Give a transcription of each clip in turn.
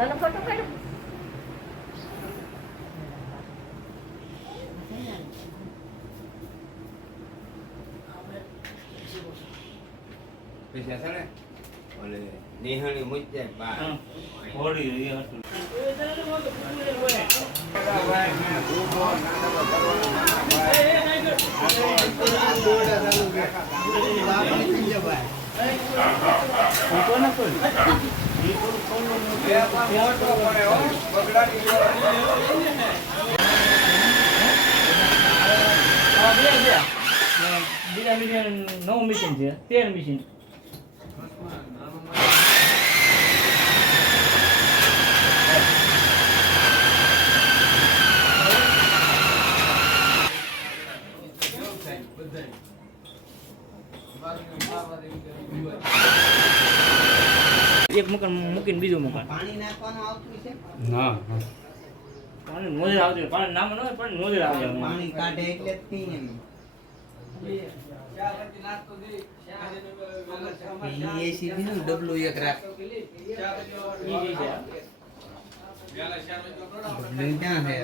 નાનો ફોટો કાઢો. પૈસા છે ને ઓલે નિહાણી મુજ્જે બા હોડી એ હતું બીજા મિશન 9 મિશન છે 13 મિશન એક મકાન મૂકીને બીજું મકાન પાણી નાખવાનું આવતું છે ના પાણી મોજે આવતું પાણી નામ ન હોય પણ મોજે આવે પાણી કાઢે એટલે જ પીએ એમ એસી થી ડબલું એક રાખ ઈ છે ડબલું ક્યાં છે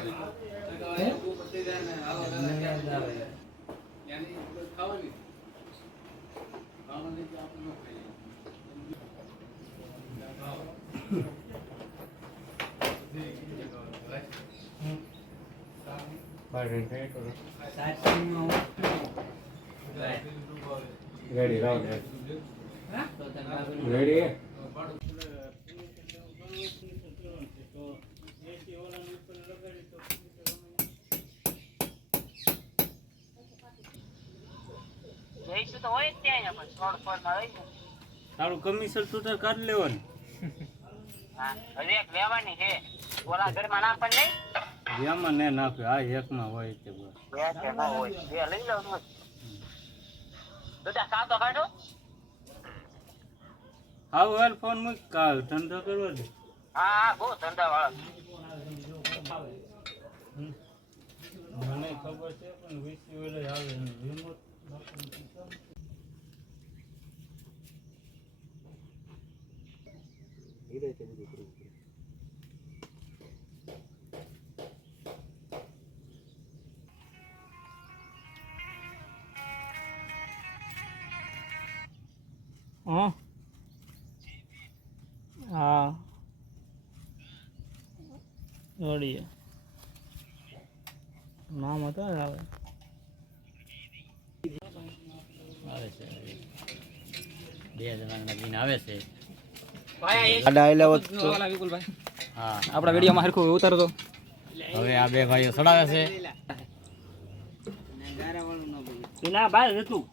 રેડી રાવ રેડી જઈશું તો હોય જ ત્યાં પણ થોડ ફોર માં હોય ને. તારું કમિશન તૂટર કાઢ લેવાનું હા હજી એક લેવાની છે ઓલા ઘરમાં ના પણ નહીં જેમાં ને નાખે આ એકમાં હોય તે બસ બે છે ન હોય બે લઈ લઉં ને બધા સાતો કાઢો આવ વેલ ફોન મૂક કા ધંધો કરવો દે હા હા બહુ ધંધા વાળા મને ખબર છે પણ વીસી વેલે આવે ને રિમોટ હા જોડીએ નામ હતો ને આવે છે 2000 દિન આવે છે હા આપણા વિડીયોમાં હરખું ઉતારો તો હવે આ બે ભાઈઓ સડાવે છે એના બાર હતું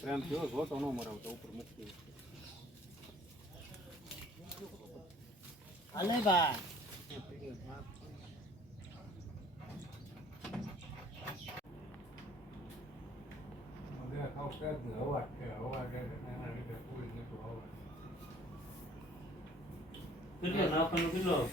પ્રેમ થયો ગોટો નો મરાવતો ઉપર મૂકી અલે બા ખાવ કે હવા કે હવા કે એના લીધે કોઈ નતું હવા કેટલો નાખવાનું કેટલો